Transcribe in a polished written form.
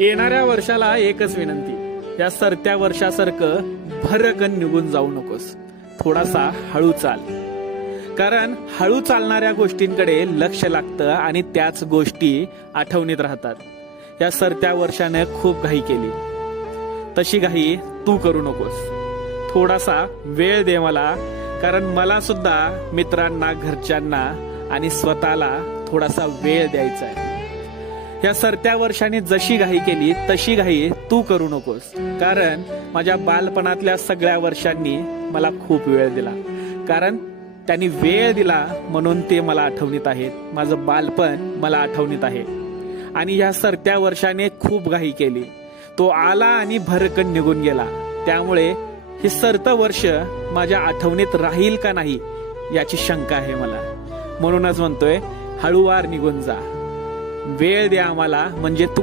येणाऱ्या वर्षाला एकच विनंती, या सरत्या वर्षासारखं भरकन निघून जाऊ नकोस. थोडासा हळू चाल, कारण हळू चालणाऱ्या गोष्टींकडे लक्ष लागतं आणि त्याच गोष्टी आठवणीत राहतात. या सरत्या वर्षाने खूप घाई केली, तशी घाई तू करू नकोस. थोडासा वेळ दे मला, कारण मला सुद्धा मित्रांना, घरच्यांना आणि स्वतःला थोडासा वेळ द्यायचा आहे. या सरत्या वर्षाने जशी घाई केली तशी घाई तू करू नकोस, कारण माझ्या बालपणातल्या सगळ्या वर्षांनी मला खूप वेळ दिला. कारण त्यांनी वेळ दिला म्हणून ते मला आठवणीत आहेत. माझं बालपण मला आठवणीत आहे. आणि या सरत्या वर्षाने खूप घाई केली. तो आला आणि भरकन निघून गेला. त्यामुळे हे सरतं वर्ष माझ्या आठवणीत राहील का नाही याची शंका आहे मला. म्हणूनच म्हणतोय, हळूवार निघून जा, वेळ द्या आम्हाला, म्हणजे तू